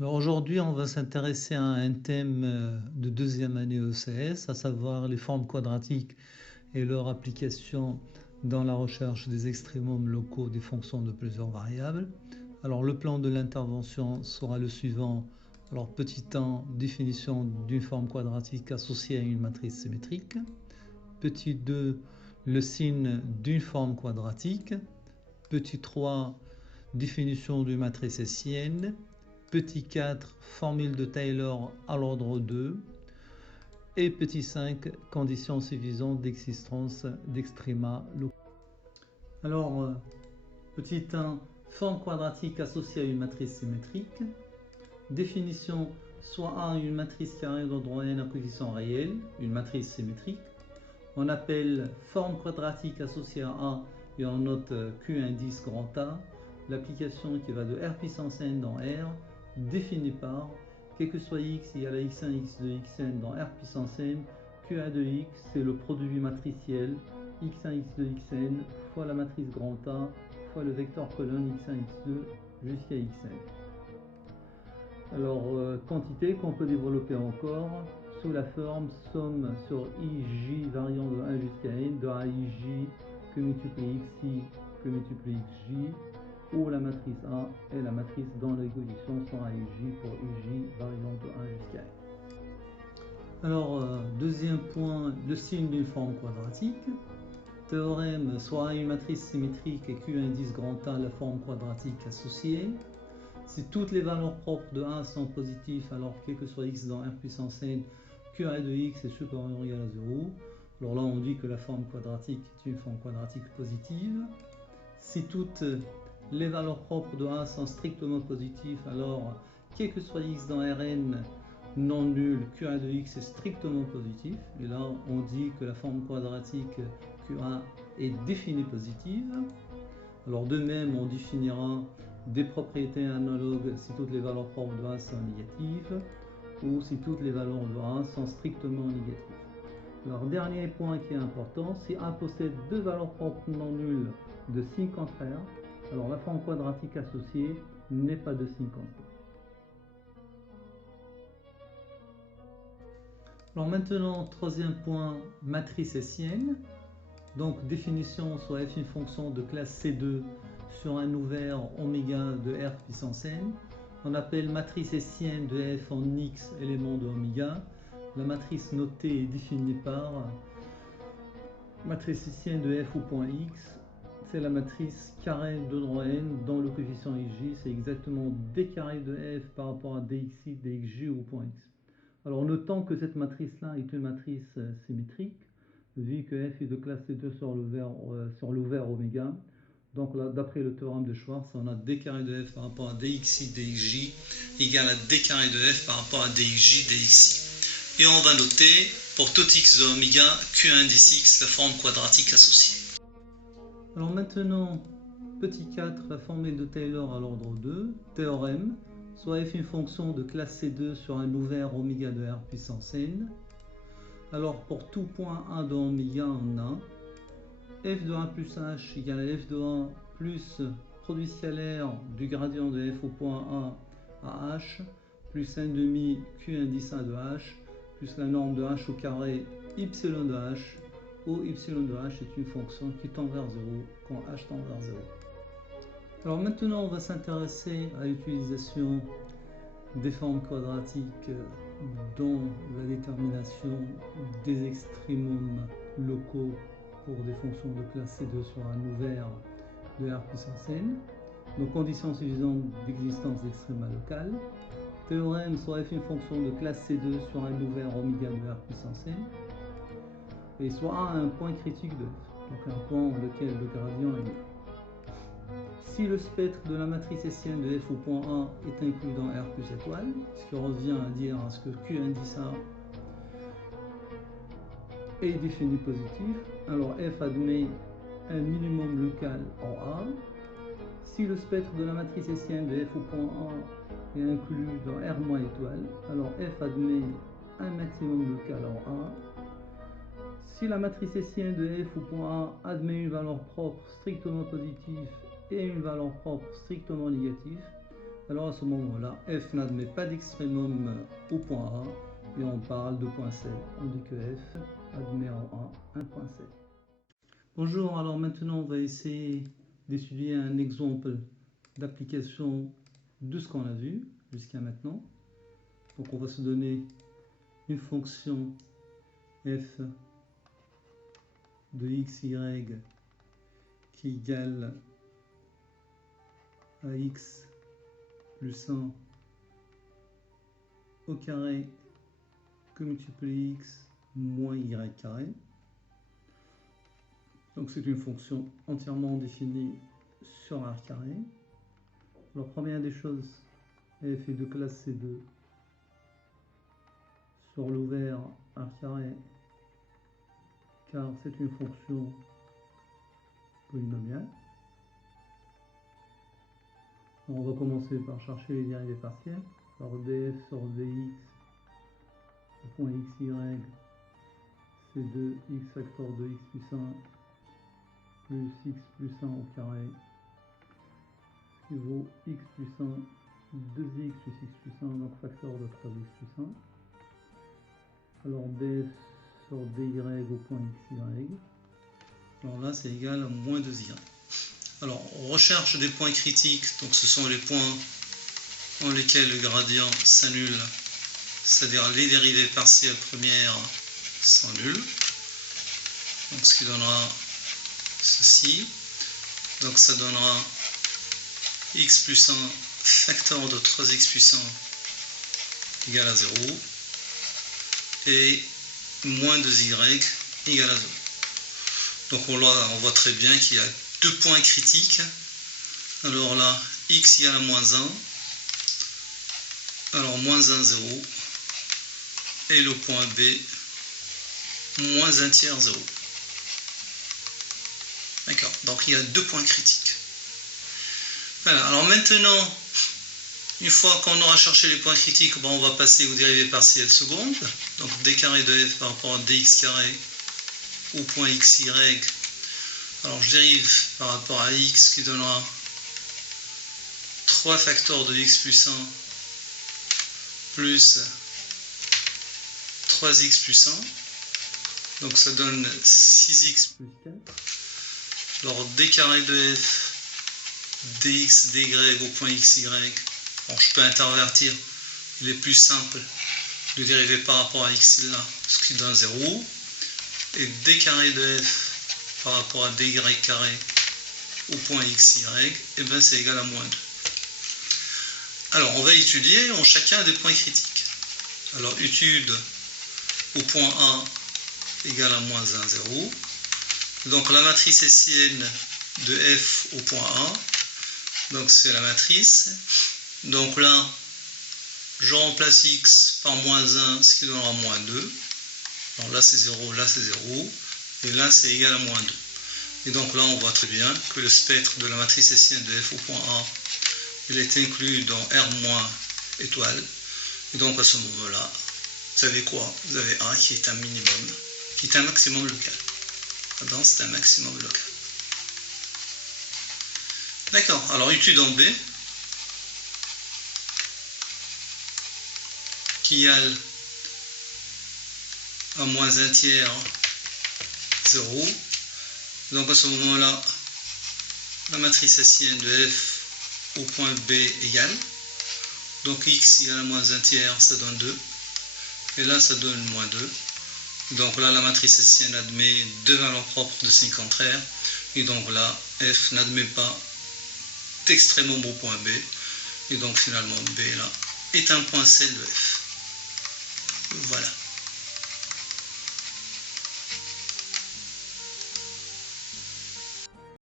Alors aujourd'hui, on va s'intéresser à un thème de deuxième année ECS, à savoir les formes quadratiques et leur application dans la recherche des extrémums locaux des fonctions de plusieurs variables. Alors le plan de l'intervention sera le suivant. Alors petit 1, définition d'une forme quadratique associée à une matrice symétrique. Petit 2, le signe d'une forme quadratique. Petit 3, définition d'une matrice hessienne. Petit 4, formule de Taylor à l'ordre 2. Et petit 5, conditions suffisantes d'existence d'extréma locaux. Alors, petit 1, forme quadratique associée à une matrice symétrique. Définition, soit A une matrice carrée d'ordre n à coefficient réel, une matrice symétrique. On appelle forme quadratique associée à A et on note Q indice grand A, l'application qui va de R puissance n dans R, définie par, quel que soit x égale à x1, x2, xn dans R puissance n, Q1 de x, c'est le produit matriciel x1, x2, xn fois la matrice grand A fois le vecteur colonne x1, x2 jusqu'à xn. Alors, quantité qu'on peut développer encore sous la forme somme sur ij variant de 1 jusqu'à n de aij que multiplie xi que multiplie xj, où la matrice A est la matrice dont les coefficients sont aij pour ij variant de 1 jusqu'à n. Alors, deuxième point, le signe d'une forme quadratique. Théorème, soit A une matrice symétrique et Q indice grand A la forme quadratique associée. Si toutes les valeurs propres de A sont positives, alors quel que soit x dans R puissance n, Q1 de x est supérieur ou égal à 0. Alors là, on dit que la forme quadratique est une forme quadratique positive. Si toutes les valeurs propres de A sont strictement positives, alors quel que soit x dans Rn non nul, Q1 de x est strictement positif. Et là, on dit que la forme quadratique Q1 est définie positive. Alors de même, on définira des propriétés analogues si toutes les valeurs propres de A sont négatives ou si toutes les valeurs de A sont strictement négatives. Alors dernier point qui est important, si A possède deux valeurs propres non nulles de signe contraire, alors la forme quadratique associée n'est pas de signe constant. Alors maintenant, troisième point, matrice hessienne. Donc définition, soit f une fonction de classe C2 sur un ouvert oméga de R puissance n. On appelle matrice hessienne de f en x éléments de oméga. La matrice notée est définie par matrice hessienne de f au point x. C'est la matrice carré de droit n dont le coefficient ij, c'est exactement d carré de f par rapport à dxi, dxj au point x. Alors notons que cette matrice-là est une matrice symétrique, vu que f est de classe C2 sur l'ouvert oméga. Donc là, d'après le théorème de Schwarz, on a d carré de f par rapport à dxi, dxj égale à d carré de f par rapport à dxj, dxi. Et on va noter, pour tout x de oméga, q indice x, la forme quadratique associée. Alors maintenant, petit 4, la formule de Taylor à l'ordre 2, théorème, soit f une fonction de classe C2 sur un ouvert oméga de R puissance n. Alors pour tout point 1 de oméga, on a f de 1 plus h égale à f de 1 plus produit scalaire du gradient de f au point A à h plus 1 demi q indice 1 de h plus la norme de h au carré ypsilon de h, où ypsilon de h est une fonction qui tend vers 0 quand h tend vers 0. Alors maintenant, on va s'intéresser à l'utilisation des formes quadratiques dans la détermination des extrémums locaux pour des fonctions de classe C2 sur un ouvert de R puissance n. Donc conditions suffisantes d'existence d'extréma locale. Théorème, soit f une fonction de classe C2 sur un ouvert oméga de R puissance n. Et soit A un point critique de f, donc un point lequel le gradient est nul. Si le spectre de la matrice hessienne de f au point A est inclus dans R plus étoile, ce qui revient à dire à ce que Q indice A est défini positif, alors f admet un minimum local en A. Si le spectre de la matrice hessienne de f au point A est inclus dans R- étoile, alors f admet un maximum local en A. Si la matrice hessienne de f au point A admet une valeur propre strictement positive et une valeur propre strictement négative, Alors à ce moment-là, f n'admet pas d'extrémum au point A et on parle de point C. On dit que f admet en A un point C. Bonjour, alors maintenant on va essayer d'étudier un exemple d'application de ce qu'on a vu jusqu'à maintenant. Donc on va se donner une fonction f de x, y qui est égale à x plus 1 au carré que multiplié x moins y carré. Donc c'est une fonction entièrement définie sur R carré. Alors première des choses, f est de classe C2 sur l'ouvert R carré, car c'est une fonction polynomiale. On va commencer par chercher les dérivées partielles. Alors df sur dx au point xy, c'est 2x facteur de x plus 1 plus x plus 1 au carré, qui vaut x plus 1, 2x plus x plus 1, donc facteur de 3x plus 1. Alors df sur dy au point xy, alors là c'est égal à moins 2y. Alors on recherche des points critiques, donc ce sont les points en lesquels le gradient s'annule, c'est-à-dire les dérivées partielles premières sont nulles. Donc ce qui donnera ceci. Donc ça donnera x plus 1 facteur de 3x plus 1 égale à 0 et moins 2y égale à 0. Donc on voit très bien qu'il y a deux points critiques. Alors là, x égale à moins 1. Alors moins 1, 0. Et le point B, moins 1 tiers 0. D'accord, donc il y a deux points critiques. Voilà, alors maintenant, une fois qu'on aura cherché les points critiques, on va passer aux dérivées partielles secondes. Donc d carré de f par rapport à dx carré au point xy. Alors je dérive par rapport à x qui donnera 3 facteurs de x plus 1 plus 3x plus 1. Donc ça donne 6x plus 4. Alors d carré de f dx dy au point xy. Bon, je peux intervertir. Il est plus simple de dériver par rapport à x là, ce qui donne 0. Et d carré de f par rapport à dy carré au point xy, et bien c'est égal à moins 2. Alors on va étudier en chacun des points critiques. Alors étude au point A égale à moins 1, 0. Donc la matrice hessienne de f au point A, donc c'est la matrice. Donc là, je remplace x par moins 1, ce qui donnera moins 2. Alors là c'est 0, là c'est 0. Et là c'est égal à moins 2. Et donc là on voit très bien que le spectre de la matrice hessienne de f au point A, il est inclus dans R- étoile. Et donc à ce moment-là, vous savez quoi? Vous avez A qui est un minimum, qui est un maximum local. Pardon, c'est un maximum local. D'accord, alors étude en B, qui égale à moins 1 tiers 0. Donc à ce moment-là, la matrice hessienne de f au point B égale. Donc x égale à moins 1 tiers, ça donne 2. Et là, ça donne moins 2. Donc là, la matrice hessienne admet deux valeurs propres de signe contraire. Et donc là, f n'admet pas d'extrémum au point B. Et donc finalement, B là est un point C de f. Voilà.